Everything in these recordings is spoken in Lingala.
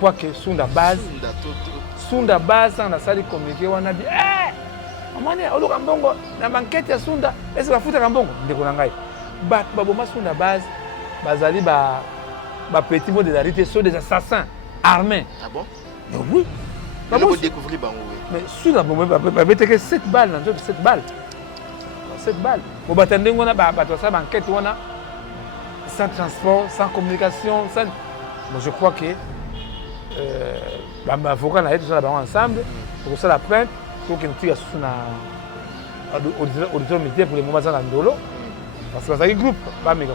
crois que Sunda base on a sali communiquer on a dit amane olo kambongo na banquette ya Sunda est-ce que bafuta kambongo ndeko na ngai ba boma Sunda base bazali ba petit mot de la rite sont des assassins armés. Ah bon? Mais oui. Mais vous découvrez bango. Mais Sunda bon ba que 7 balles dans 7 balles. 7 balles. Bon batande ngona ba ça banquette on a sans transport, sans communication, sans moi je crois que l'avocat a été ensemble pour ça la plainte pour que nous tire sur auditeur militaire pour les moments dans ndolo parce que ça y groupe ba mais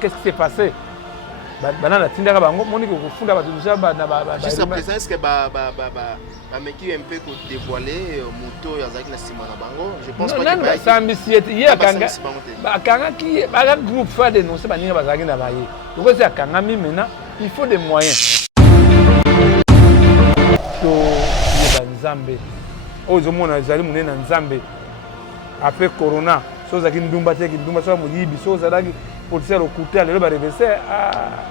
qu'est-ce qui s'est passé bana la tinda ka bango moni ko funda ba tuza ba na ba jusqu'à présent est-ce que ba meki un peu ko dévoiler moto ya zaki na sima na bango je pense pas que ba ça ambitieux hier kanga ba kanga qui ba groupe fa dénoncer ba ninga ba zaki na ba ye donc c'est kanga mi maintenant il faut des moyens to yeba nzambe ozo mona ezali munena nzambe après corona soza ki ndumba te ki ndumba so muyibi soza daki policier okuta lelo ba reverser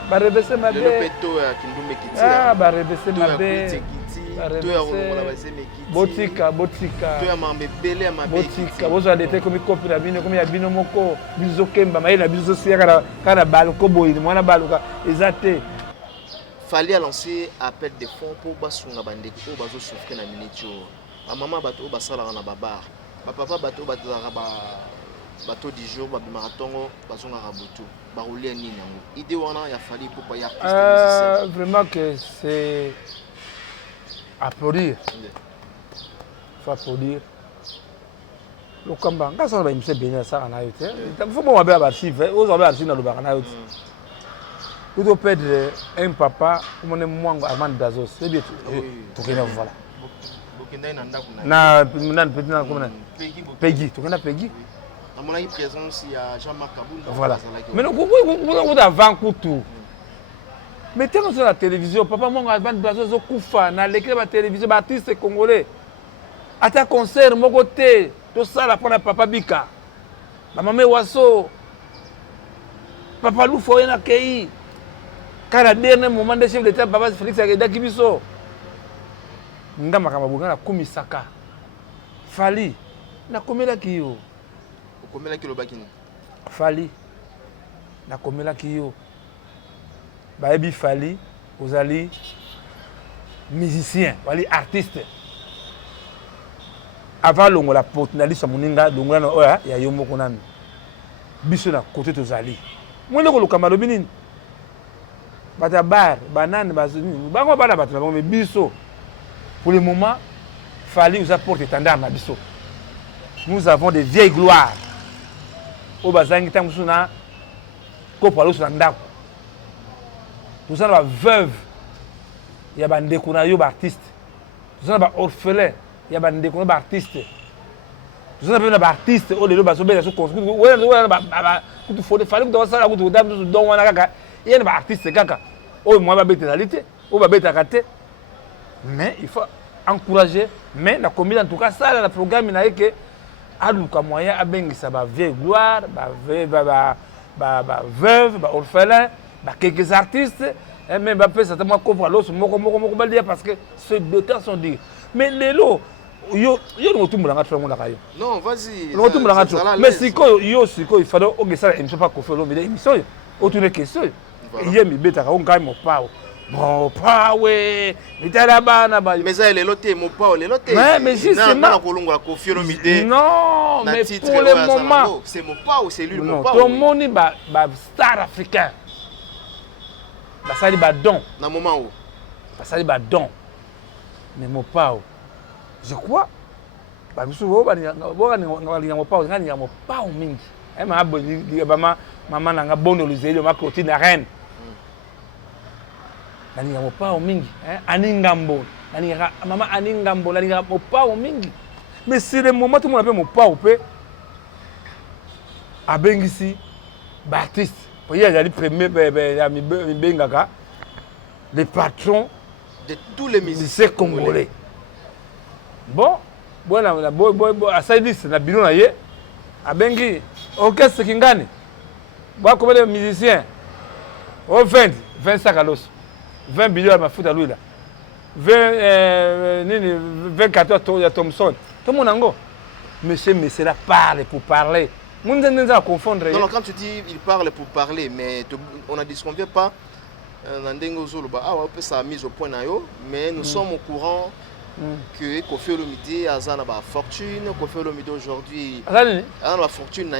mabe le peto ya kindumbe kiti ba reverser mabe to ya ngona ba se mekiti botika to ya mambe bele ya mabe botika bozo adete komi kopi na bino komi ya bino moko bizo kemba mai na bizo siya kana balko boyi mwana baluka ezate fallait lancer appel de fonds pour basunga bandeko o bazo souffrir na minute yo ba mama bato o basala na babar ba papa bato bataka bato du jour ba marathon bazonga rabutu ba rouler nini yango idée wana ya fallait pour pas y artiste vraiment que c'est applaudir faut applaudir le combat quand ça va me bien ça na yote il faut bon ba archive aux archive na lo ba na yote. Vous devez perdre un papa, comme on est moins avant d'Azos. C'est bien. Tu connais voilà. Na petit na comment Peggy. Tu connais Peggy? À mon avis présence il y a Jean-Marc Kaboul. Voilà. Mais non, vous avant tout. Mettez sur la télévision, papa moi avant d'Azos au Koufa, na l'écran de la télévision, artiste congolais. À ta concert mon côté, tout ça la prendre papa Bika. Maman Wasso. Papa Lou Foye na Kei. Quand le dernier moment de chef d'État, Papa Félix Akeda Kibiso, Ngama Kamabuga na Kumisaka, Fali, na Komela Kiyo. Komela Kiyo Bakini. Fali, na Komela Kiyo. Baebi Fali, vous allez musicien, vous allez artiste. Avant l'ongo la porte, na liste moninga, l'ongo na oya, ya yomo konami. Biso na côté tozali. Moi le kamalo binini. Bata bar, banane, bango bana bata mais biso. Pour le moment, Fali nous apporte étendard na biso. Nous avons des vieilles gloires. Au bazangi tangu suna ko palo suna ndako. Nous avons la veuve. Il y a bande kuna yo ba artiste. Nous avons ba orphelin, il y a bande kuna ba artiste. Nous avons ba artiste au lelo ba so bela so construire. Ouais ba kutu fode Fali kutu wasala kutu damu don wana kaka. Il y a des artistes kaka. Oh moi ba bétalité, oh ba bétakate. Mais il faut encourager, mais la commune en tout cas ça le programme na que aluka moyen a bengisa ba vieille gloire, ba veuve, ba orphelin, ba quelques artistes et même ba peut certainement couvre l'os moko ba dire parce que ces deux temps sont dit. Mais les lots yo no tumulanga tro ngona kayo. Non, vas-y. No tumulanga tro. Mais siko il fallait ogesa émission pas ko felo mais émission autour question. Hier mi betaka on gagne mon pao. Mon pao mitala bana ba. Mais ça les loté mon pao les loté. Mais justement na kolongo la kofiolo mide. Non, mais pour le moment c'est mon pao, c'est lui mon pao. Tout le monde ba star africain. Ba sali ba don. Na moment où ba sali ba don. Mais mon pao. Je crois ba biso bo ni mon pao, ngani mon pao mingi. Eh ma boni maman nanga bono luzeli ma clôture reine. Nani ya mopao mingi, aningambo. Nani ya maman aningambo, nani ya mopao mingi. Mais c'est le moment tout le monde appelle mopao pe abengisi Baptiste. Pour y aller premier ya mi bengaka le patron de tous les musiciens congolais. Bon, asaidis na bino na ye abengi orchestre kingani. Bon, combien de musiciens? Oh, 20 sacs à l'os. 20 millions à ma foot à lui là. 24 ya Thompson. Tout le monde en go. Monsieur là parle pour parler. On ne à confondre. Non, quand tu dis il parle pour parler, mais on ne disconvient pas. On peut ça mise au point, mais nous sommes au courant que Koffi Olomide a une fortune. Koffi Olomide aujourd'hui a la fortune.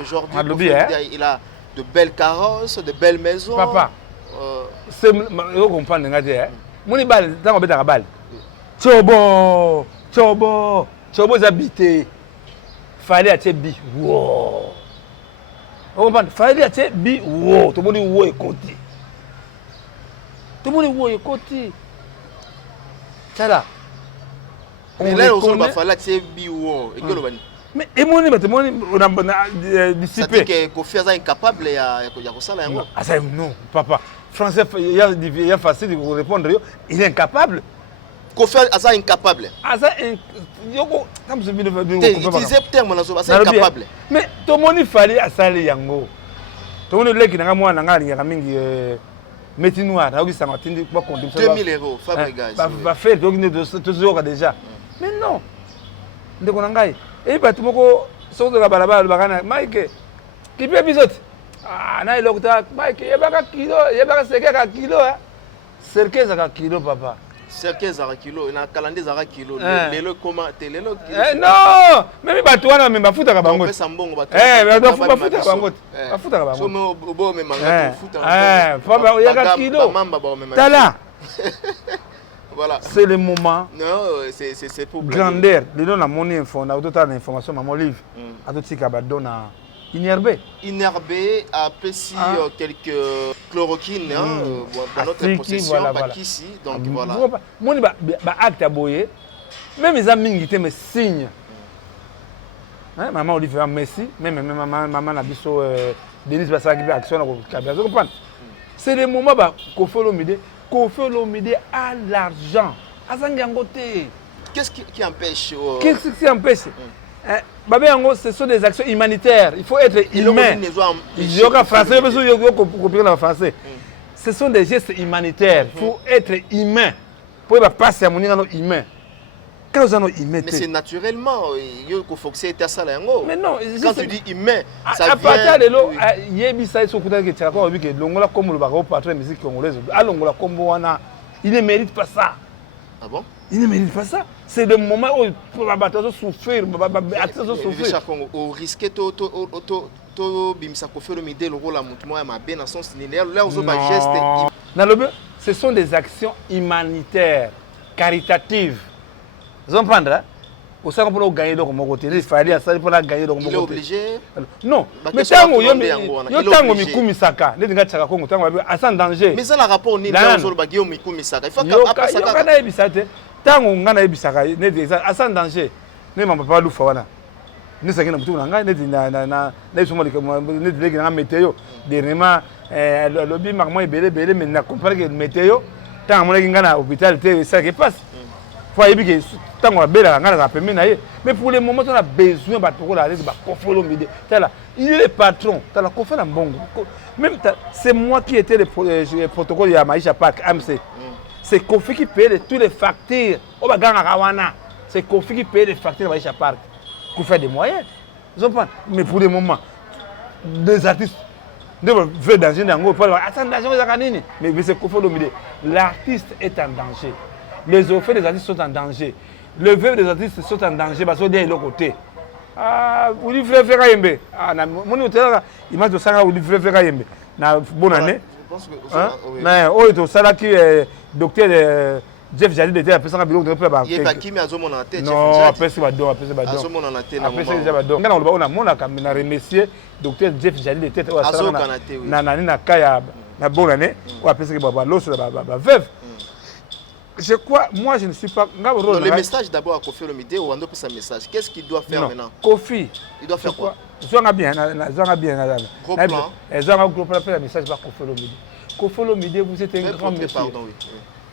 Aujourd'hui, il a de belles carrosses, de belles maisons. Papa, c'est vous comprenez mon bal dans le bal. Chobo habité. Fallait acheter bi. Wow. Vous comprenez? Fallait acheter bi. Wow. Tout le monde wow et côté. Tout le monde wow et côté. Ça là. Mais là, on va falloir acheter bi wow. Mais on a dissipé. Ça dit que Koffi est incapable de faire ça. Non, papa. Français, il y a facile de répondre. Il est incapable. Koffi est incapable. Utiliser le terme, c'est incapable. Mais tout le monde fallait à ça les yango. Tout le monde qui n'a moi n'a rien métier noir. 2000 €, Fabregas. Va faire toujours déjà. Mais non. De konangai. Et bah tu moko sort de la balabala bagana Mike. Qui peut bisote. Ah na ilokta Mike yebaka kilo, yebaka seka kilo hein. Cerquez à kilo papa. Cerquez à kilo, na calendrier à kilo. Lelo comment lelo non, même ba toi na même ba futa ka bango. Mais sambongo ba. Mais ba futa ka bango. Ba futa ka bango. So mo bo me manga futa. Papa yaka kilo. Tala. Voilà. C'est le moment. Non, c'est pour grandeur. Les dons la monnaie information dans mon livre. À tout ce qui a donné Inerbé. Inerbé a pris quelques chloroquine dans notre possession, ici. Donc voilà. Mon acte à boyer. Même les amis qui me signent. Maman Olivier Messi, même maman Nabiso Denise Bassaki action à c'est le moment Koffi Olomide. Koffi Olomide a l'argent. Qu'est-ce qui empêche Qu'est-ce qui empêche ce sont des actions humanitaires. Il faut être humain. Ce sont des gestes humanitaires. Il faut être humain. Pour passer à mon niveau humain. Quand vous êtes humain. Mais c'est naturellement. Mais non. Quand tu dis humain, ça vient. À partir de l'eau, il y a des gens il ne mérite pas ça. Ah bon? Il ne mérite pas ça. C'est le moment où il faut souffrir. Au risque de bimisa Koffi Olomide le rôle à montement ma bien dans son cinéma là aux autres gestes. Ce sont des actions humanitaires, caritatives. Vous comprenez? Au sein pour gagner donc mon côté, il fallait ça pour gagner donc mon côté. Il est obligé. Non. Mais tango yo tango mikumi saka, ne dinga tsaka kongo tango à sans danger. Mais ça la rapport ni dans zo ba gyo mikumi saka. Il faut qu'après ça kana ebisate. Tango ngana ebisaka ne à sans danger. Ne mama papa lufa wana. Ne sakina mutu nanga ne somo ne dileki na météo. Dernièrement lobby marmo ebele mais na comprendre que météo tango mon ngana hôpital te ça qui passe. Mais pour le moment, on a besoin de Koffi Olomide. Il est le patron. Même c'est moi qui étais le protocole de Maïcha Park, AMC. C'est Koffi qui paye tous les factures. C'est Koffi qui paye les factures de Maïcha Park. Pour faire des moyens. Mais pour le moment, des artistes veulent danger dans le mais c'est Koffi Olomide. L'artiste est en danger. Les offres des artistes sont en danger. Le vœu des artistes sont en danger parce qu'ils sont de l'autre côté. Ah, vous frère Ferrayembe. Ah, mon hôtel, il m'a dit ça, vous frère Ferrayembe. Bonne année. Mais, oh, il ça qui est docteur Jeff Jalil était après ça, bureau de prépa. Il est pas qui mais à mon tête. Non, après c'est pas donc, après c'est pas donc. À mon tête. Après c'est pas donc. On a remercié docteur Jeff Jalil était au salon. Na kaya na bonne année. Ou après c'est que baba l'os la veuve. Je crois, moi je ne suis pas. Le message d'abord à Koffi Olomide ou on sa message. Qu'est-ce qu'il doit faire maintenant? Koffi. Il doit faire quoi? Zonga bien, zonga bien. Gros plan. Zonga gros plan, le message par Koffi Olomide. Koffi Olomide, vous êtes un grand monsieur.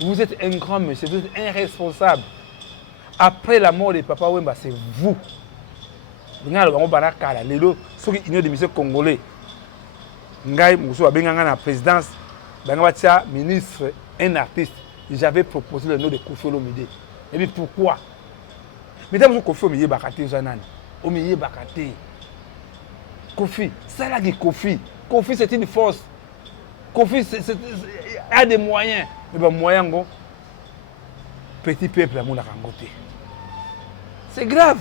Vous êtes un grand monsieur, vous êtes un responsable. Après la mort de Papa Wemba, c'est vous. Vous avez ceux qui ignorent des messieurs congolais. Ngai Moussou a bien la présidence, ministre, un artiste. j'avais proposé le nom de Kofi Olomide. Et puis pourquoi? Mais d'abord Kofi Olomide bakate zanani. Olomide bakate. Kofi, ça là qui Kofi. Kofi c'est une force. Kofi a des moyens. Mais ben moyen go petit peuple à mon rangoté. C'est grave.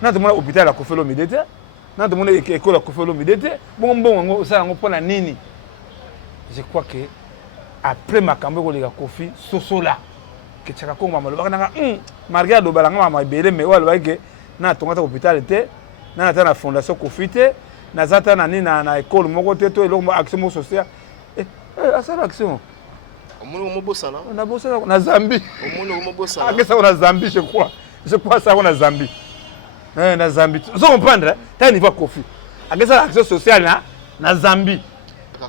N'a demandé hôpital à Kofi Olomide. N'a demandé école à Kofi Olomide. Bon ça on prend la nini. Je crois que après ma cambo les Kofi sosola que tu as comme maman le malgré do balanga mama belé mais wala que na tonga hôpital était na ta na fondation Kofi te na zata na ni na école moko te to eloko action sociale asa action omono bossa là na bossa na Zambie omono bossa là que ça on a Zambie je crois ça on a Zambie na Zambie vous comprendre ta niveau Kofi que ça action sociale na Zambie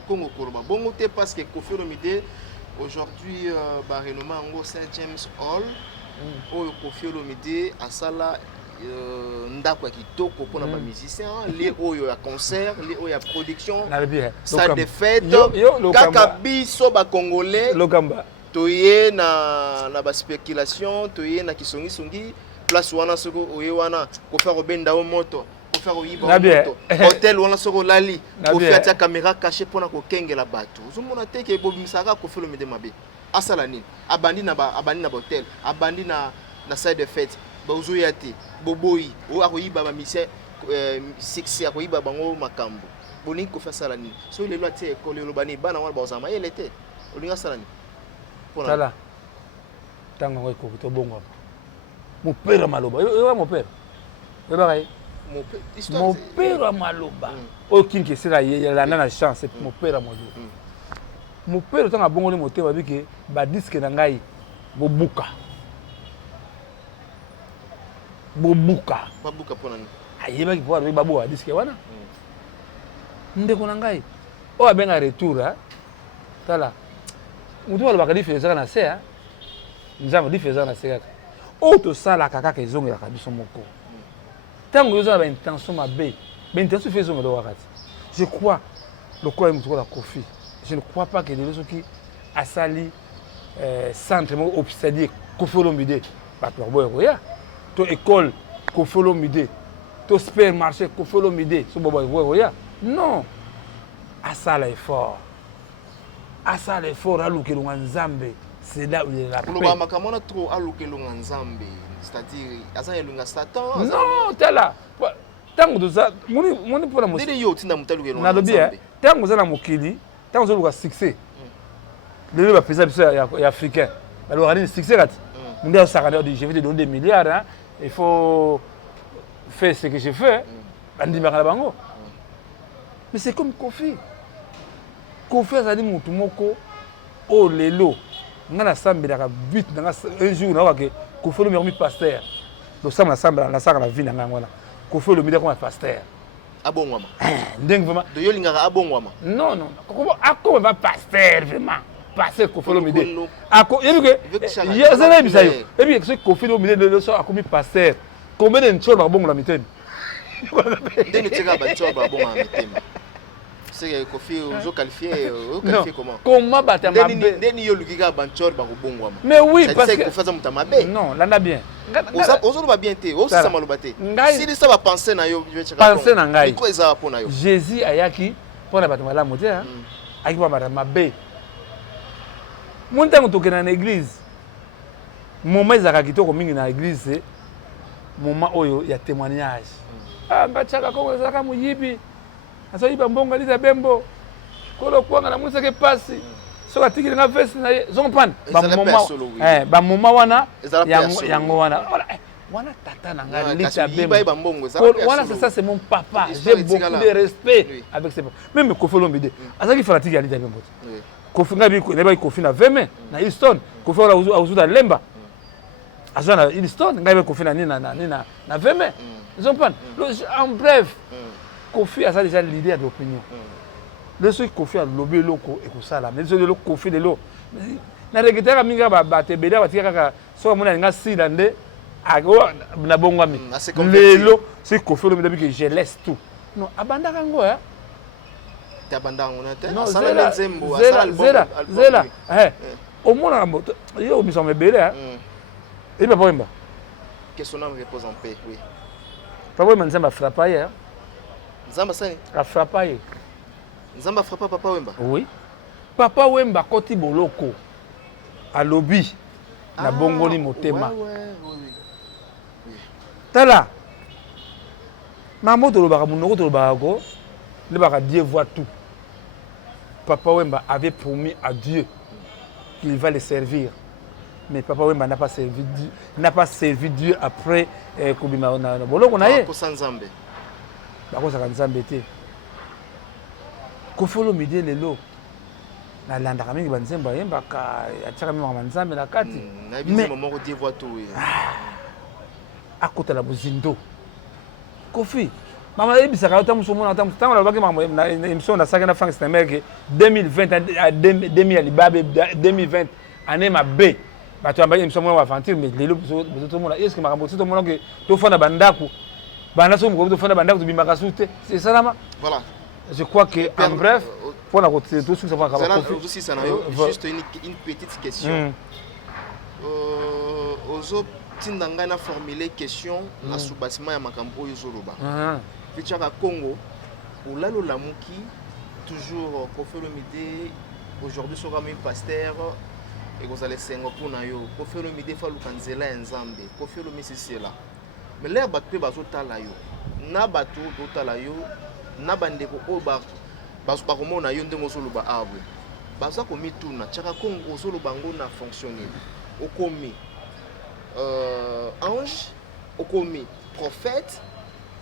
Congo Koroba bongo te parce que Kofi Olomide aujourd'hui renommé en Saint James Hall oyo Kofi Olomide asala ndako ya kitoko pona ba musicien les oyo ya concert les oyo ya production salle de fête kaka biso ba congolais lokamba toye na ba spéculation toye na kisongi songi place wana soko oye wana ko faire obenda o moto ko faire oyiba moto hôtel wana soko lali ko faire ta caméra cachée pona ko kengela bato uzomona te ke bobimisaka Kofi Olomide mabe asala nini abandi na hotel abandi na salle de fête bazoya te boboyi o akoyiba ba mise succès akoyiba bango makambo boni ko faire sala nini so le loi te école lobani bana wana bazama ele te olinga sala nini sala tango ngoi ko to bongo mon père maloba yo mon père yo ba kai mon père maloba aucune que c'est la nana chance c'est mon père maloba mon père tanga bongo le moteur ba biki ba disque na ngai bobuka pona ni ayeba ki pouvoir babu disque wana ndeko na ngai o abenga retour tala mutu wala bakadi feza na se nzamba di feza na se auto sala kaka ke zonga ka biso moko tango yoza ba intention mabe ben intention fait zonga do wakati je crois le quoi mutu la Kofi je ne crois pas que les gens qui asali centre obsédé Kofi Olomide ba to boy ya to école Kofi Olomide to supermarché Kofi Olomide so boy ya non asala effort alukelo nzambe c'est là où il est la paix. Pour makamona trop alukelo nzambe c'est-à-dire asa yelunga Satan non tela tango doza moni pona mo ndiri yo tinda mutalukelo nzambe na lobia tango za na mokili tango zo luka succès lelo ba pesa biso ya africain ba lo rani succès kat ndia sakana je vais te donner des milliards il faut faire ce que je fais bandi makala bango mais c'est comme Kofi azali mutu moko o lelo ngana sambelaka but nga un jour na wake Kofi Olomide pasteur do samba samba na saka na vie na ngwana Kofi Olomide comme pasteur abongwama ndenge vraiment do yolingaka abongwama non ako va pasteur vraiment pasteur Kofi Olomide ako yebi ke yezana bisayo yebi ke Kofi Olomide le so akomi pasteur combien de ncholo ba bongo la miteni ndenge tseka ba ncholo ba bongo la miteni. C'est Kofi ozo qualifié comment? Comment battre ma bé? Deni yo lukika banchor ba kubongwa. Mais oui parce que Kofi za mutama bé. Non, landa bien. Ozo ba bien te, ozo sa maloba te. Si ça va penser na yo, je vais penser na ngai. Ko eza po na yo. Jésus ayaki pona battre mala moté hein. Aki ba battre ma bé. Montango tokena na église. Moment ezaka kitoko mingi na église c'est moment oyo ya témoignage. Ah ngachaka ko ezaka muyibi. Asa iba mbonga liza bembo kolo kwanga na mulisa ke pasi so atiki nga veste na zon pan ba moma wana yango wana wana tata na nga liza bembo wana ça c'est mon papa j'ai beaucoup de respect avec ses même Kofi Olomide asa ki fratiki ya liza bembo Kofi ngabi ko neba Kofi na veme na Houston Kofi wala uzuda lemba asa na Houston ngabi Kofi na na veme zon pan en bref Kofi a ça déjà l'idée d'opinion. Le seul Kofi a lobé loko et ça là. Mais le seul Kofi de l'eau. Na regretté ka minga ba te beda ba tika ka so mona nga silande ago na bongwami. Lelo c'est Kofi le me que je laisse tout. Non, abanda kango hein. Tu abanda ngona te. Non, asala nzembo, asala album. Zela. au moins yo mi sommes belé hein et papa wemba que son âme repose en paix oui papa wemba nzamba frappa hier nzamba sani a frappa hier nzamba frappa papa wemba oui papa wemba koti boloko a lobby na bongoli motema tala maman tolobaka munoko tolobaka ko le baka Dieu voit tout papa wemba avait promis à Dieu qu'il va le servir. Mais Papa Wemba n'a pas servi Dieu après Kobima na boloko na ye. Ko sanzambe. Ba ko saka nzambe te. Ko folo midi lelo. Na landa ka mingi banzemba yemba ka ataka mi mama nzambe na kati. Na bize maman ko Dieu voit tout. Akota la bozindo. Kofi. Mama ebisaka yo tamuso mona tamuso tango la baki mama na émission na saka na Frank Steinberg 2020 à 2000 alibabe 2020 année ma B bato ambaye émission mona aventure mais lelo tout mona est-ce que makambo tout mona que to fana bandako banda so mko to fana bandako to bimaka soute c'est ça là. Voilà. Je crois que en bref pour la côté tout ce que ça va aussi ça juste une petite question. Ozo tindanga na formuler question na sous-bâtiment ya makambo oyo zoloba. Fichaka Congo, ou lalo lamuki, toujours Kofelo Mide, aujourd'hui sur un pasteur, et vous allez s'engager pour nayo. Kofelo Mide fa lukanzela enzambe, Kofelo Mide là. Mais l'air battu bazo talayo, na batu do talayo, na bandeko oba, bazo ba komo na yo ndengo solo ba arbre. Bazo komi tuna, chaka Congo solo bango na fonctionner. Okomi ange, okomi prophète.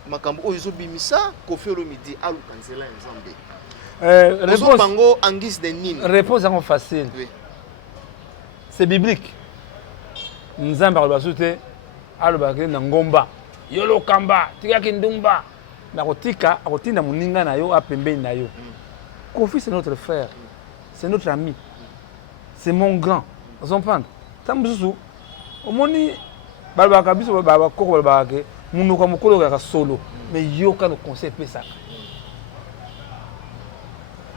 Makambo oyo bimisa Kofelo Midi alu kanzela nzambe. Réponse bango en guise de nini? Réponse en facile. Oui. C'est biblique. Nzambe alobasute alu bakene na ngomba. Yolo kamba, tika kindumba. Na kotika akotinda muninga na yo apembeni na yo. Kofi c'est notre frère. C'est notre ami. C'est mon grand. Vous comprenez? Tambusu. Omoni balbaka biso baba koko balbaka munoko mukolo ka solo mais yoka no conseil pesa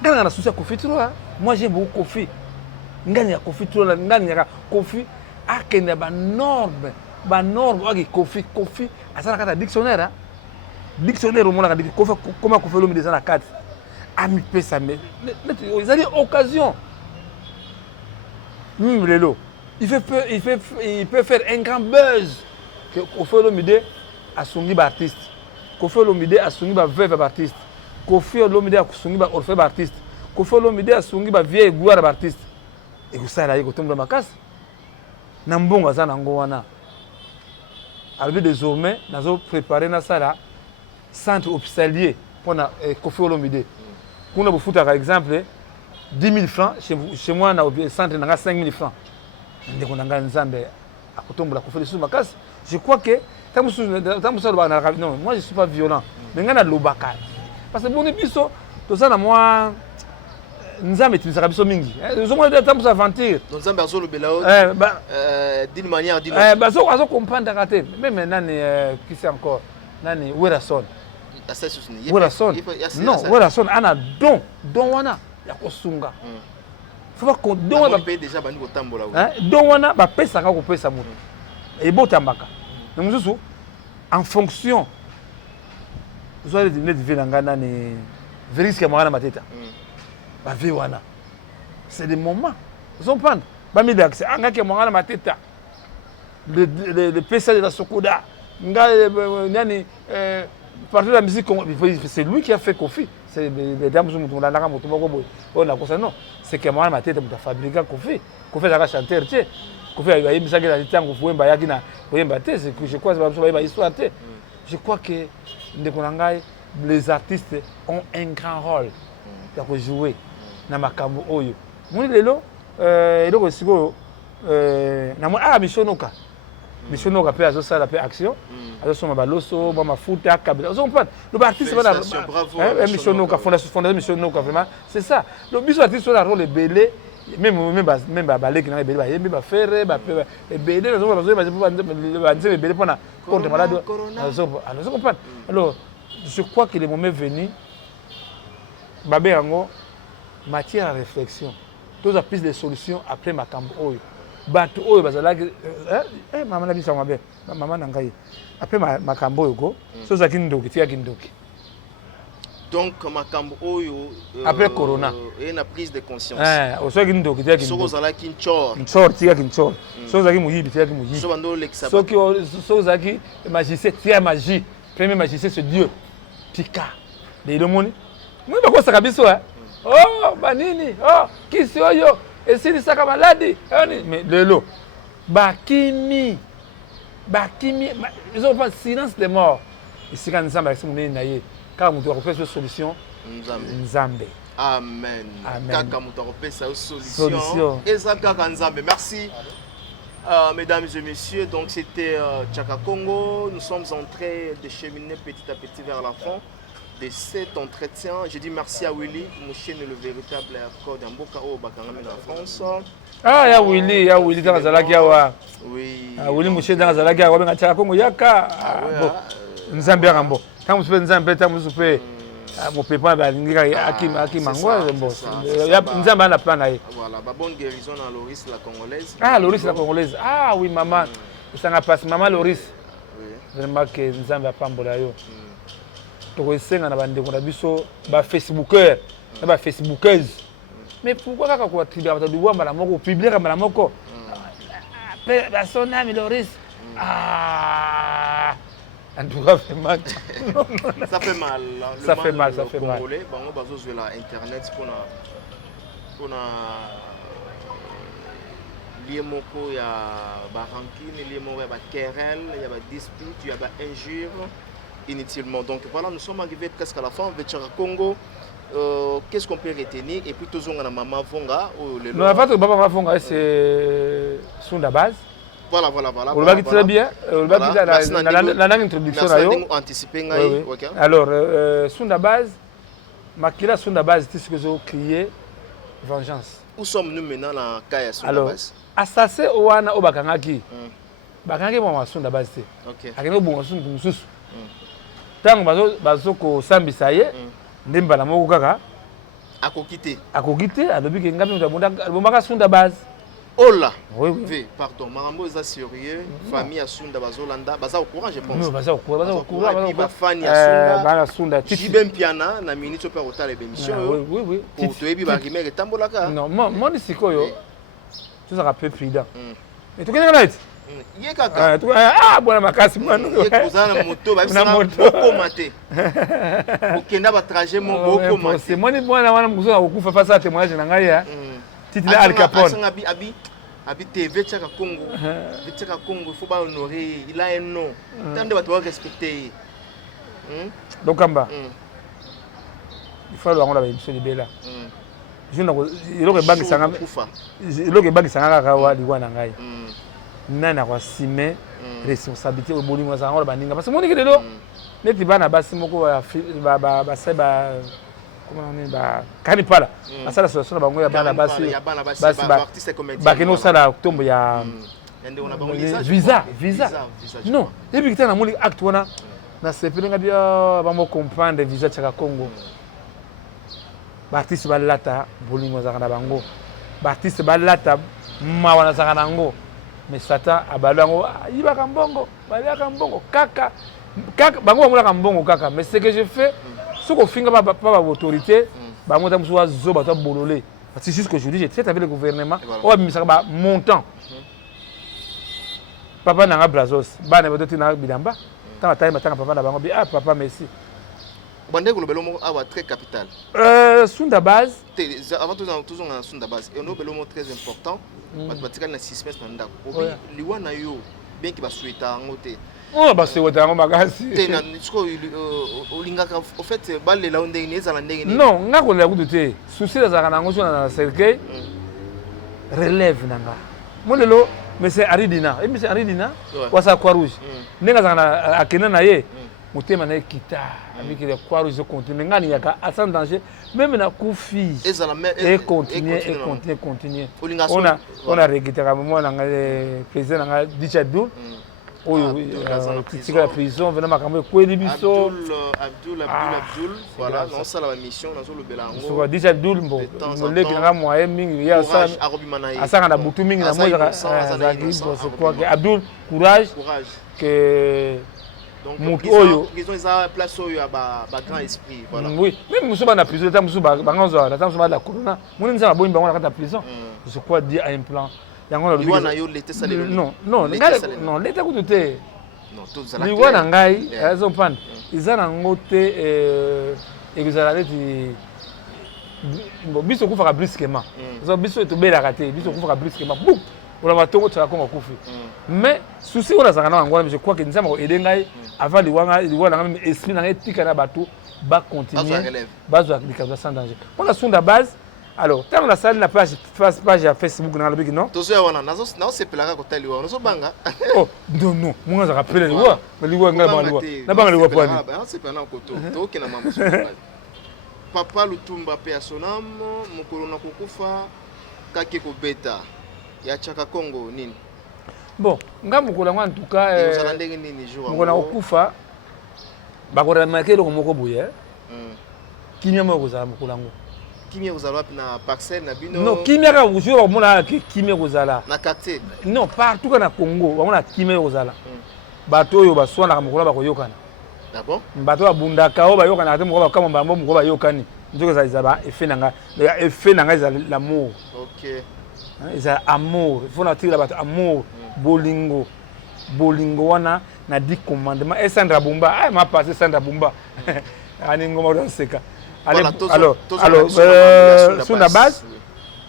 ngana na souci Kofi trop moi j'aime beaucoup Kofi ngani ya Kofi trop ngani ya Kofi akenda ba norme aki Kofi asana kata dictionnaire au monde ka Kofi comment Kofi Olomide za na kati ami pesa mais ils avaient occasion lelo il peut faire un grand buzz que Kofi Olomide a songi ba artiste. Kofi Olomide a songi ba veuve ba artiste. Kofi Olomide a songi ba orphelin ba artiste. Kofi Olomide a songi ba vieille gloire ba artiste. Et que ça là yiko tomba makasi. Na mbonga za nango wana. Alors désormais, nazo préparer na sala centre hospitalier pour na Kofi Olomide. Kuna bufuta par exemple 10 000 francs chez moi na centre na 5 000 francs. Ndeko nanga nzambe akotombola Kofi sous makasi. Je crois que non, moi je ne suis pas violent. Mais il y a l'obaka. Parce que bon, biso, tout ça, moi, nous avons été biso mingi. Nous avons été temps aventure. Nous avons besoin d'une manière d'une autre. Baso, baso comprendre raté. Mais maintenant, qui c'est encore? Nani Werason. Werason. Non, Werason, ana don wana ya kosunga. Faut pas qu'on don wana déjà bandi ko tambola. Don wana ba pesa ka ko pesa mutu. Et botambaka. En fonction, vous allez c'est des moments. Vous comprenez? Le PC de la Sokoda, partout de la musique, c'est lui qui a fait Kofi. C'est les dames non, c'est que moi ma tête a fabriqué Kofi. Kofi a chanté. Je crois que les artistes ont un grand rôle pour jouer dans makambo oyo. Moi lelo eloko siko na missionoka. Missionoka pe azo sala pe action. Azo soma baloso, ba mafuta kabila. Vous comprenez? Le artiste va la missionoka fondation missionoka vraiment. C'est ça. Le biso artiste sur la rôle belé. Même balé qui n'a pas belé ba faire ba belé nous ba belé pour na contre malade. Alors comprendre. Alors je crois que le moment est venu babé yango matière à réflexion tous a prise des solutions après makambo oyo bato oyo bazalaki maman na biso mabe maman na ngai après makambo oyo ko soza kindoki tia kindoki donc makambo oyo après corona et na prise de conscience osoza kindoki tia kindoki soko zalaki nchor tia kinchor soza ki muyibi tia ki muyibi so bando lekisa soki soza ki magicien tia magie premier magicien c'est Dieu pika de ilomoni mwe bakosaka biso oh banini oh kisi oyo esilisaka maladi mais lelo bakimi ils ont pas silence des morts ici quand nzambe akisi munene na ye kaka mutu akopesa solution nzambe amen kaka mutu akopesa solution eza kaka nzambe. Merci mesdames et messieurs, donc c'était Tchaka Congo. Nous sommes en train de cheminer petit à petit vers la fin de cet entretien. Je dis merci à Willy Mouchen, le véritable accord d'Amboka au Bakangame en France. Ah, ya Willy dans la Zalakia. Oui. Willy Mouchen dans la Zalakia, on a Tchaka Congo Yaka. Nzambe Rambo. Quand vous faites Nzambe, vous faites mon pépin Aki Mangwa. Nzambe na plan naï. Voilà, bonne guérison à Loris la Congolaise. Ah, Loris la Congolaise. Ah oui, maman. Ça n'a pas maman Loris. Vraiment que Nzambe a pambola yo. tokosenga na bandeko na biso ba facebooker na ba facebookeuse mais pourquoi kaka ko attribuer ba duwa mbala moko publier mbala moko après ba sona Loris en tout cas vraiment ça fait mal ça fait mal bango bazo jouer la internet pour na lié moko ya ba rancune lié moko ya ba querelle ya ba dispute ya ba injure inutilement. Donc voilà, nous sommes arrivés presque à la fin de Tchaka Congo. Qu'est-ce qu'on peut retenir? Et puis tous on a maman Vonga. Non, la fête de maman Vonga c'est Sunda Base. Voilà. On va très bien. On va la introduction là. Anticiper. Alors Sunda Base, Makila Sunda Base, c'est ce que j'ai crié vengeance. Où sommes-nous maintenant dans Kaya Sunda Base? Assassin Owana Obakangaki. Bakangaki moi Sunda Base. OK. Akeno bongo Sunda mususu. Tant bazo ko sambisa ye ndemba na moko kaka akokite alobi ke ngami bombaka Sunda Base ola oui pardon marambo za sérieux famille ya Sunda bazolanda baza au courant je pense non baza au courant ba fan ya Sunda Sunda Jibem Piana na minute pe rotale émission oui pour toyebi ba rimere tambolaka non moi sikoyo tout ça rappelle prudent mais tu connais right ye kaka bwana makasi mwana ye kozana moto ba bisa boko mate okenda ba trajet mo boko mate c'est mwana wana muzo akufa face à témoignage na ngai ya titile Al Capone abi TV Tchaka Congo Tchaka Congo il faut pas honorer il a un nom tant de bato respecter donc amba il faut le ngona ba émission libela juna ko iloke bangi sanga kaka liwa na ngai nana kwa sime responsabilité au bolingo za ngolo baninga parce que moni kidelo neti bana basi moko ba seba comment on dit ba kanipala asala solution na bango ya bana basi artiste comédien ba kino sala tombo ya ndé on a ba visa non et puis kitana moni acte wana na sepelinga dia ba mo comprendre visa Tchaka Congo ba artiste ba lata bolingo za na bango ba artiste ba lata mawana za na ngo mais Satan abalango ibaka mbongo balaka mbongo kaka bango bamulaka mbongo kaka mais ce que je fais ce qu'on finga pas autorité bango tamso zo bato bololé parce que jusque aujourd'hui j'ai avec le gouvernement on va misaka ba montant papa nanga brazos bana bato na bilamba ta taille matanga papa na bango bi papa merci bande ko lobelo mo awa très capital Sunda Base avant toujours en Sunda Base et on lobelo mo très important batika na suspense na ndako obi liwana yo bien ki ba souhaita ngote ba souhaita ngo makasi te na tiko olingaka au fait balle la ndenge ni za ndenge ni non ngako la kudote souci za kana ngo na cercueil relève nanga molelo mais c'est Aridina et mais c'est Aridina wasa Croix Rouge nenga za kana akena na ye mutema na kita avec les Croix Rouge continue ngani yaka sans danger même na kufi et continuer on a regretté à moment na président na Dichadou oyo critique la prison venant makambo kweli biso Abdul voilà non ça la mission dans le belango so dit Abdul mbo moleki nga moyen mingi ya sa asanga na butu mingi na moja c'est quoi que Abdul courage que donc prison ils place oyo ba grand esprit voilà oui même muso ba na prison ta muso ba nganzo na ta muso ba la corona moni nza ba bongo na ta prison je crois dire à un plan yango na non l'état ko te non liwa ngai azo pan izana ngote ezala leti biso ko faka brusquement zo biso to bela raté biso ko faka brusquement boum on va tongo tsaka ko kufi mais souci on a ça na ngwana je crois que nzama ko aider ngai avant liwa même esprit na etika na bato ba continuer bazo application sans danger on a son de base. Alors, tant la salle n'a pas page à Facebook dans le big non. Tous ceux wana nazo c'est pelaka ko tali wa nazo banga. Oh, non, moi je rappelle les wa, les wa ngaba les wa. Na banga les wa pour ah ben c'est pendant koto. To ke na mama. Papa Lutumba pe asonam mukuru na kukufa kake ko beta. Ya chaka Congo nini? Bon, ngamukula ngwa en tout cas nous ndenge nini jour. Mukona kukufa. Bakora makelo ko moko boye. Kimya mo kozala mukula ngo. Kimia kozala na parcelle na bino non kimia ka ujua mona kimia kozala na quartier non partout na Congo bamona kimia kozala bato oyo baswana ka mukula bakoyokana d'accord bato babundaka o bayokana ate mukula kama mbambo mukula bayokani nzoka za izaba effet nanga effet nanga za l'amour OK za amour il faut na tira bato amour bolingo wana na 10 commandements et Sandra Bumba ah m'a passé Sandra Bumba ani ngoma ro seka. Alors, sur la base,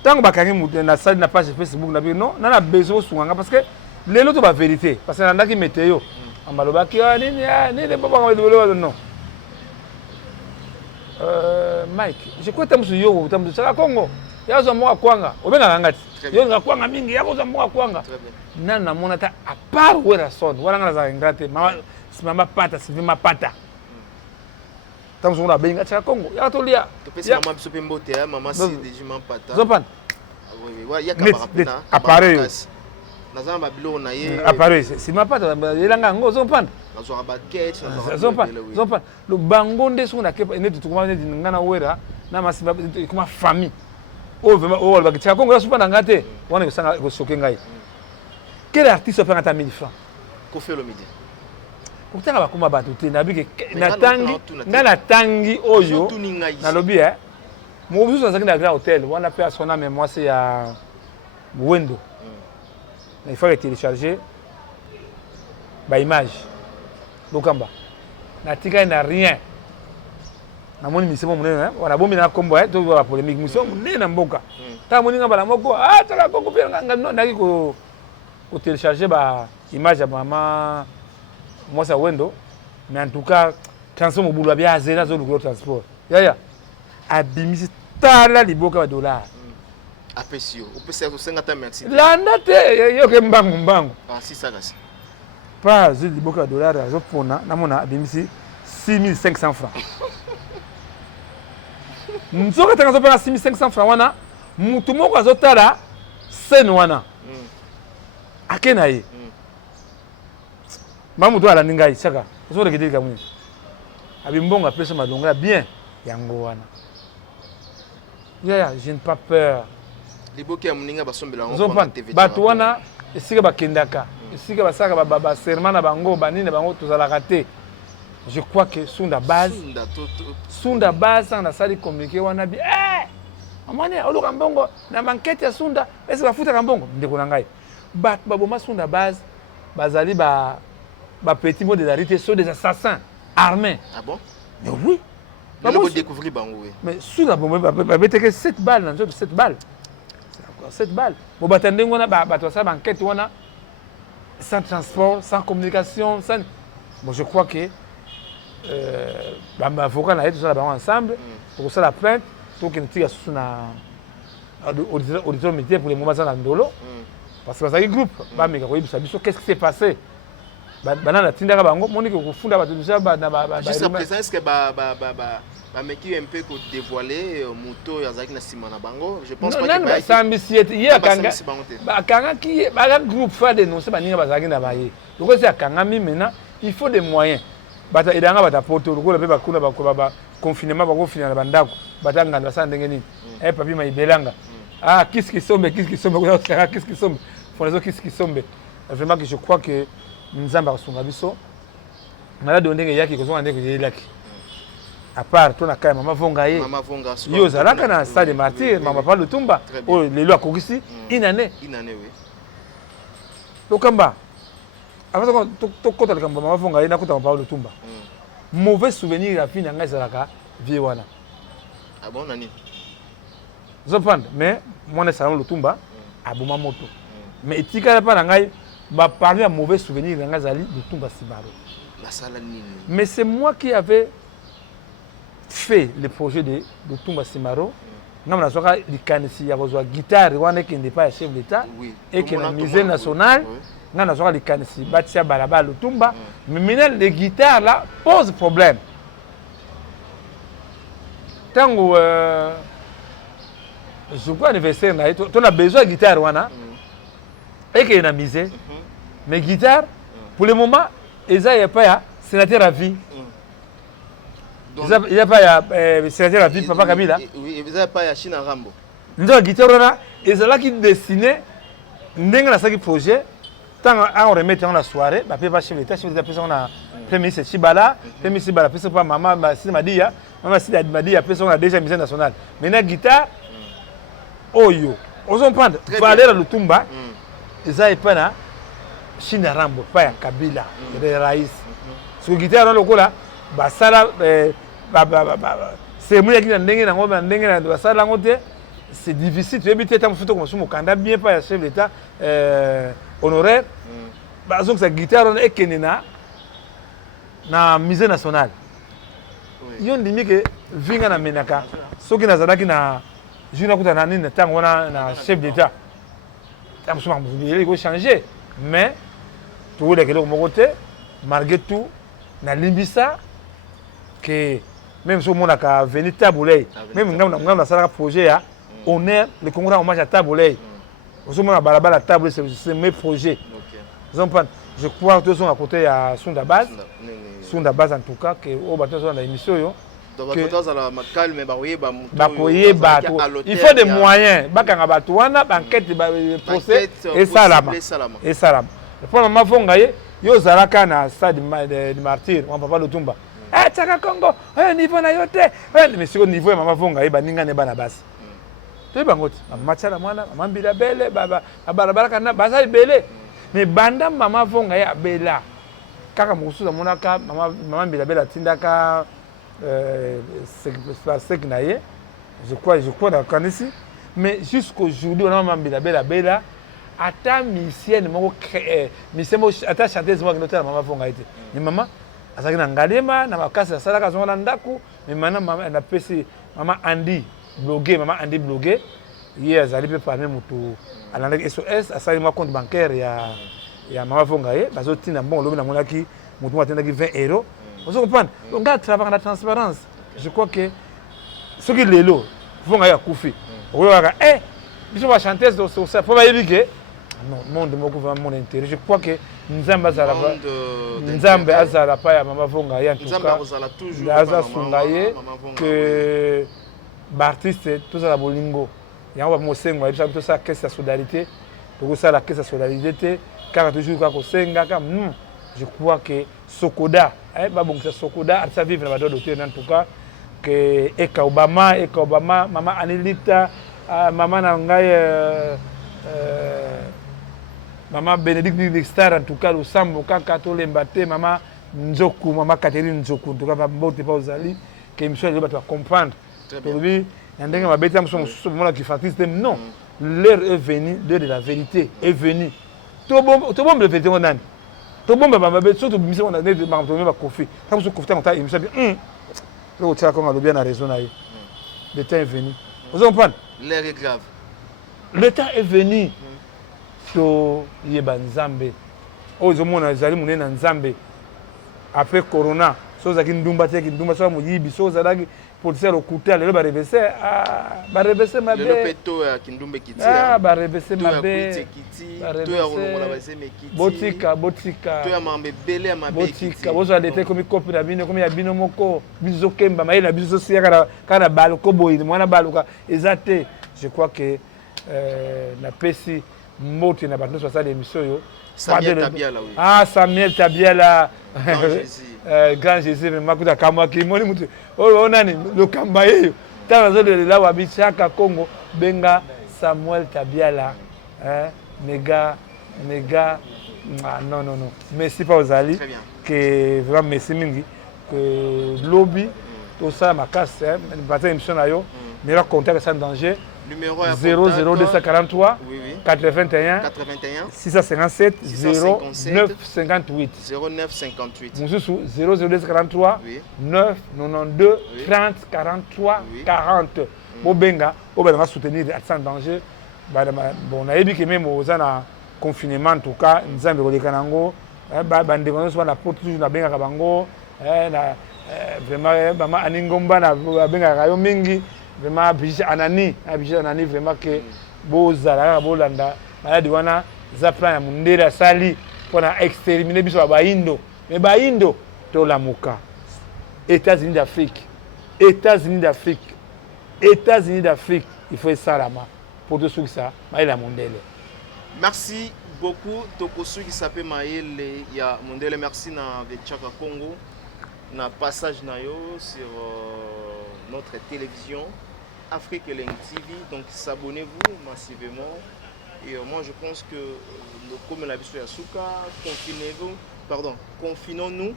tant que bakari na salle na page Facebook na bi non, na besoin sunganga parce que les loto ba vérité parce que nanda ki météo. Ambaloba ki ni le baba ngolo non. Mike, je crois tamu yo tamu sala Congo. Ya zo mo kwanga, obenga ngati. Yo ngakwanga mingi yako zo mo kwanga. Nana mona ta à part wera son, wala ngala za ngate, mama pata, sivima pata. Tant que on a bien gâté Congo, ya to lia. Tu peux maman biso pembote maman si déjà pata. Zopan. Oui, ya kabara appareil. Nazana babilo na ye. Appareil, si ma pata elanga ngo zopan. Nazora ba sketch, zopan. Le bango nde so na kepa ene tukuma ne ngana wera na masiba kuma famille. O ba gâté Congo so pana ngate, wana ko sanga ko soke ngai. Quel artiste fait ngata 1000 francs? Ko fait le midi. Kutanga bakuma bato te nabike natangi oyo nalobi mo buzu azaki na grand hôtel wana pe asona mais moi c'est ya Wendo il faut télécharger ba image lokamba natika na rien na moni misemo munene wana bombi na kombo to ba polémique mission munene na mboka ta moni ngamba la moko tala koko pe nganga ndaki ko télécharger ba image ya mama moi ça Wendo mais en tout cas chanson mo bulu bia zela zo le transport ya abimisi tala liboka ba dollar apesio o pesa ko 50 merci landa te yo ke mbangu ah si ça gasi pas zo liboka ba dollar zo pona na mona abimisi 6500 francs nzoka tanga zo pona 6500 francs wana mutu moko azotala scène wana akena ye mamu to ala ningai saka so de kidika muni abimbonga pesa madonga bien yango wana ya je n'ai pas peur liboki ya muninga basombela ngo kwa TV bato wana esika bakendaka esika basaka ba serment na bango banini bango tozala raté je crois que sunda base na sali communiquer wana bi amane oloka mbongo na banquette ya sunda ese bafuta kambongo ndeko na ngai bato baboma sunda base bazali ba petit mot de la rite sont des assassins armés. Ah bon? Mais oui. Mais vous découvrez Bangoué. Mais sous la bombe, que 7 balles, dans 7 balles. C'est encore 7 balles. Bon, attendez, on a ça, enquête, on a sans transport, sans communication, sans. Bon, je crois que l'avocat a tout ça ensemble pour ça la plainte, pour qu'il tire sur auditeur militaire pour les moments dans Ndolo. Parce que ça y est groupe. Qu'est-ce qui s'est passé? Jusqu'à présent, est-ce que mais qui un peu dévoiler moto yazaki na sima na bango je pense non, pas non, que ça ambitieux hier kanga qui ba groupe fa dénoncer ba ninga bazaki na baye donc c'est kanga mi maintenant il faut des moyens bata idanga bata poto lokola pe bakuna ba confinement ba confinement na bandako batanga na sa ndenge nini papi maibelanga ah qu'est-ce qui sombe qu'est-ce qui sombe font les autres qu'est-ce qui sombe vraiment que je crois que nzamba sunga biso na la ndenge yaki ko zonga ndenge yelaki à part ton akaya mama vonga ye yo zalaka na stade de martyr mama pa lutumba o lelo akokisi inane oui lokamba avant to kota le kamba mama vonga ye na kota pa lutumba mauvais souvenir ya fini ngai zalaka vie wana ah bon nani zopanda mais mon salon lutumba abuma moto mais etikala pa ngai ba parler à mauvais souvenir ngai zali lutumba sibaro la salle nini mais c'est moi qui avais fait le projet de Tumba Simaro. Nous avons fait la guitare qui n'est pas chef d'État et qui est la musée national. Nous avons fait la guitare Balaba Tumba. Mais maintenant, les guitares là posent problème. Tant que je crois anniversaire, tu as besoin de guitare et qui est la musée. Mais guitare, pour le moment, ils n'ont pas sénateur à vie. Il n'y a pas sénateur la vie, Papa Kabila. Oui, il n'y a pas China Rambo. Nous avons guitare, et c'est là qui dessiné, nous avons un projet, tant on remet dans la soirée, il n'y a pas chef d'État, chef d'État, on a Premier ministre Chibala, Premier ministre Chibala, puis pas maman, Madia, maman Madia, puis on a déjà musée national. Maintenant, guitare, oh yo, on prend, pour aller à Lutumba, ils n'ont pas China Rambo, pas Kabila, les Raïs. Sur la guitare, on a là. Basala c'est moi qui ndenge na ngomba ndenge na basala ngote c'est difficile tu habiter tant photo comme son candidat bien pas chef d'état honoraire donc sa guitare on est kenena na musée national yo ndimi que vinga na menaka soki na zanaki na juna kuta na nini tango na chef d'état tant que son il faut changer mais tout le kelo mokote malgré tout na limbisa que même si on a venu Taboulay, même si on a un projet, on est le Congrès en marche à Taboulay. On a la table, c'est mes projets. Je crois que tous à côté à Sundabaz. Sundabaz en tout cas, que au bateau dans l'émission. Il faut des moyens. Enquête, procès et salama. Et salama. Pour le moment, yo zalaka na stade de martyr, on papa Lutumba. Tchaka Congo, niveau na yote. Mais sur le niveau mama vonga ba ninga ne bana basi. To bangote, mama chala mwana, mama mbila bele, baba barabara kana basa bele. Mais banda mama vonga ya bela. Kaka musu za monaka mama mbila bela tindaka c'est na ye. Je crois dans kanisi. Mais jusqu'aujourd'hui on a mama mbila bela. Ata misienne moko misienne ata chanteuse moko notela mama vonga ite ni mama azaki na ngalema na makasi asalaka zonga na ndaku mais maintenant mama na pesi mama Andi blogué ye azali pe parmi mutu alanda SOS asali ma compte bancaire ya mama vonga ye bazotina bon lobi na monaki mutu matendaki 20 €. Vous comprenez donc on travaille dans la transparence. Je crois que ce qui lelo vonga ya kufi oyaka biso ba chanteuse do ça faut ba yebike. Non, monde moko vraiment mon intérêt. Je crois que Nzambe azala pa ya mama vonga ya en tout cas. Nzambe sunga ye que l'artiste tout ça la bolingo. Ya on va mosengo ya tout ça caisse de solidarité. Pour ça la caisse de solidarité car toujours ka ko senga comme je crois que Sokoda ba bon ça Sokoda ça vivre na d'autres en tout cas que Eka Obama mama Anelita mama na ngai Maman Bénédicte Nixtar, en tout cas, le Sambo, Kakato, Lembate, Maman Nzoku, Maman Catherine Nzoku, en tout cas, Maman pas aux alliés, qui me soit comprendre. Pour lui, il y a un bête qui fait non. L'heure est venue, l'heure de la vérité est venue. Tout le monde le fait, on a. Tout le monde, surtout, on a des coffee. Quand vous coffee, on a dit, le tient comme bien a raison. Le temps est venu. Vous comprenez? L'heure est grave. Le temps est venu. To yeba nzambe ozo mona zali munena nzambe après corona soza ki ndumba te ki ndumba so moyibi soza daki politicien lokuta lelo ba revese ba revese mabe lelo peto ya kindumbe kiti ba revese mabe to ya kolongola ba seme kiti botika to ya mambe bele ya mabe botika bozo adete komi kopi na bino komi ya bino moko bizo kemba mai na bizo siya kana baluko boyi mwana baluka ezate je crois que na pesi moti na bato so ça l'émission yo Samuel Tabiala, oui. Samuel Tabiala. Grand Jésus, vraiment, kuta kama kimoni mutu. On a le kambaye. Tant de là wabichaka Congo, benga Samuel Tabiala. Méga. Non. Merci pas aux Ali. Que vraiment merci mingi. Que lobby, tout ça ma casse, une émission na yo. Meilleur contact sans danger. Numéro 00243 81 657 0958 Moussou 00243 992 30 43 40 Bobenga va soutenir sans danger. Bon, on a dit que même aux confinement en tout cas, nous avons des canangos, la porte toujours na benga kabango, vraiment aningomba na benga kayo mingi. Vraiment anani vraiment que bozala bolanda maladi wana za plan ya mundela sali pour exterminer biso baindo mais baindo to la muka États-Unis d'Afrique il faut ça là pour tout ça maïla mundele. Merci beaucoup Tokosu qui s'appelle Maël ya mundele. Merci na Vechaka Congo na passage na yo sur notre télévision Afrique Link TV, donc s'abonnez-vous massivement. Et moi je pense que comme la vision Yasuka, confinons-nous.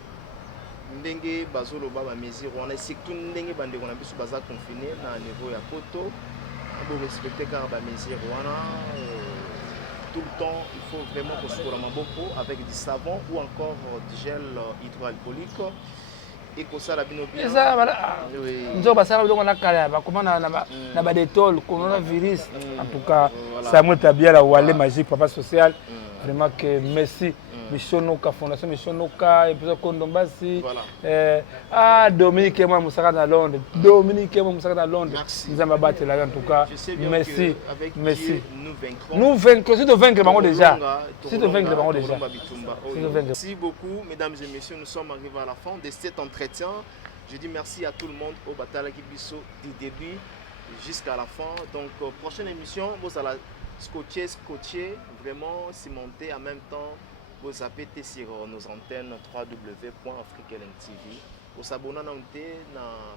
Ndenge bazolo baba mesure, on a surtout ndenge bande on a biso baza confiné na niveau ya poto. Pour respecter car ba mesure tout le temps, il faut vraiment qu'on se colle à maboko avec du savon ou encore du gel hydroalcoolique. Et que ça la binobia ça voilà nzo basala biloko na kala ba comment na ba détol coronavirus en tout cas ça moi Tabiala wale magique papa social vraiment que merci Mishonoka fondation Mishonoka et puis Kondombasi Dominique moi musaka na Londres nous avons battu là en tout cas merci nous vaincrons si de vaincre bango déjà merci beaucoup mesdames et messieurs, nous sommes arrivés à la fin de cet entretien. Je dis merci à tout le monde au Batala Kibiso du début jusqu'à la fin. Donc prochaine émission vous allez scotcher vraiment cimenter en même temps. Vous appelez sur nos antennes www.afrikelink.tv. Vous abonnez à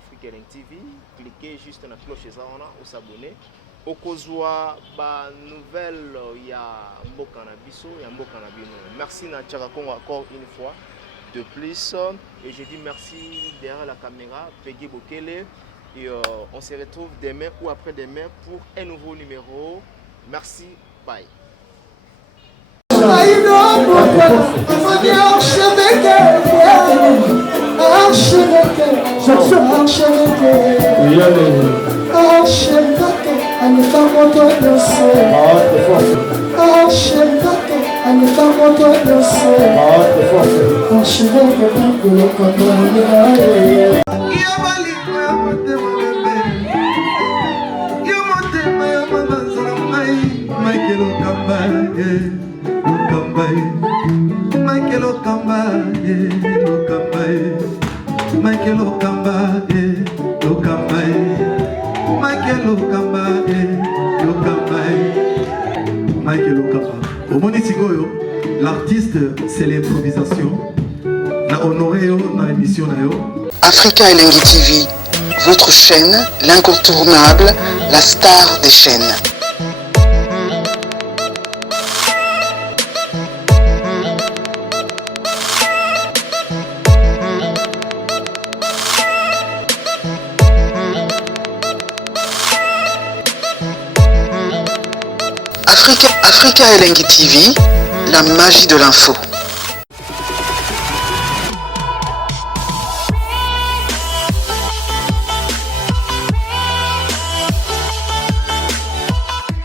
Afrikelink TV, cliquez juste sur la cloche ça on a vous s'abonner. Au kozwa ba nouvelle ya mboka na biso ya mboka na bino. Merci na Tcharakongo encore une fois de plus et je dis merci derrière la caméra Peggy Bokele et on se retrouve demain ou après-demain pour un nouveau numéro. Merci, bye. L'artiste, c'est l'improvisation. Na honoré na émission na yo. Africa Elengi TV, votre chaîne, l'incontournable, la star des chaînes. Africa Elengi TV, la magie de l'info.